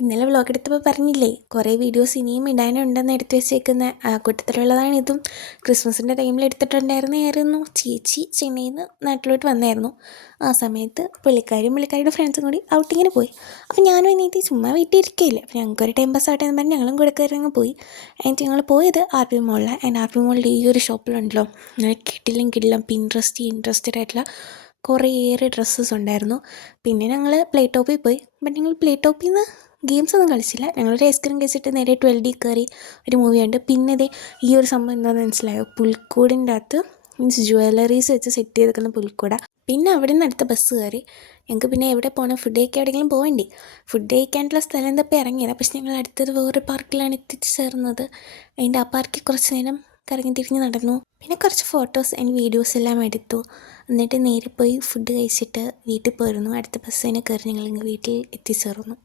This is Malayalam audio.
ഇന്നലെ വ്ളോഗ് എടുത്തപ്പോൾ പറഞ്ഞില്ലേ കുറേ വീഡിയോസ് ഇനിയും ഇടാനുണ്ടെന്ന് എടുത്തു വെച്ചേക്കുന്ന കൂട്ടത്തിലുള്ളതാണ് ഇതും. ക്രിസ്മസിൻ്റെ ടൈമിൽ എടുത്തിട്ടുണ്ടായിരുന്നായിരുന്നു. ചേച്ചി ചെന്നൈയിൽ നിന്ന് നാട്ടിലോട്ട് വന്നായിരുന്നു. ആ സമയത്ത് പുള്ളിക്കാരിയുടെ ഫ്രണ്ട്സും കൂടി ഔട്ടിങ്ങിന് പോയി. അപ്പോൾ ഞാനും അനിയത്തി ചുമ്മാ വീട്ടിൽ ഇരിക്കുകയില്ല. അപ്പോൾ ഞങ്ങൾക്കൊരു ടൈം പാസ് ആവട്ടെ എന്ന് പറഞ്ഞ് ഞങ്ങളും കൂടെ കയറി പോയി. എന്നിട്ട് ഞങ്ങൾ പോയത് RP മോളിലാണ്. ആൻഡ് RP മോളിൻ്റെ ഈ ഒരു ഷോപ്പിലുണ്ടല്ലോ നല്ല കിടിലം ഇൻട്രസ്റ്റഡ് ആയിട്ടുള്ള കുറേയേറെ ഡ്രസ്സസ് ഉണ്ടായിരുന്നു. പിന്നെ ഞങ്ങൾ പ്ലേ ടോപ്പിൽ പോയി. ബട്ട് ഞങ്ങൾ പ്ലേ ടോപ്പിൽ നിന്ന് ഗെയിംസ് ഒന്നും കളിച്ചില്ല. ഞങ്ങളൊരു ഐസ്ക്രീം കഴിച്ചിട്ട് നേരെ 12D കയറി ഒരു മൂവി ഉണ്ട്. പിന്നെ ഇതേ ഈ ഒരു സംഭവം എന്താണെന്ന് മനസ്സിലായോ, പുൽക്കൂടിൻ്റെ അകത്ത് മീൻസ് ജ്വല്ലറീസ് വെച്ച് സെറ്റ് ചെയ്തേക്കുന്ന പുൽക്കൂട. പിന്നെ അവിടെ നിന്ന് അടുത്ത ബസ് കയറി. ഞങ്ങൾക്ക് പിന്നെ എവിടെ പോകണം, ഫുഡ് കഴിക്കാൻ എവിടെയെങ്കിലും പോകണ്ടേ. ഫുഡ് കഴിക്കാനുള്ള സ്ഥലം തപ്പി ഇറങ്ങിയത്. പക്ഷെ ഞങ്ങൾ അടുത്തത് വേറൊരു പാർക്കിലാണ് എത്തിച്ചേർന്നത്. അതിൻ്റെ ആ പാർക്കിൽ കുറച്ച് നേരം കറങ്ങി തിരിഞ്ഞ് നടന്നു. പിന്നെ കുറച്ച് ഫോട്ടോസ് ആൻഡ് വീഡിയോസ് എല്ലാം എടുത്തു. എന്നിട്ട് നേരെ പോയി ഫുഡ് കഴിച്ചിട്ട് വീട്ടിൽ പോയിരുന്നു. അടുത്ത ബസ്സിന് കയറി ഞങ്ങൾ വീട്ടിൽ എത്തിച്ചേർന്നു.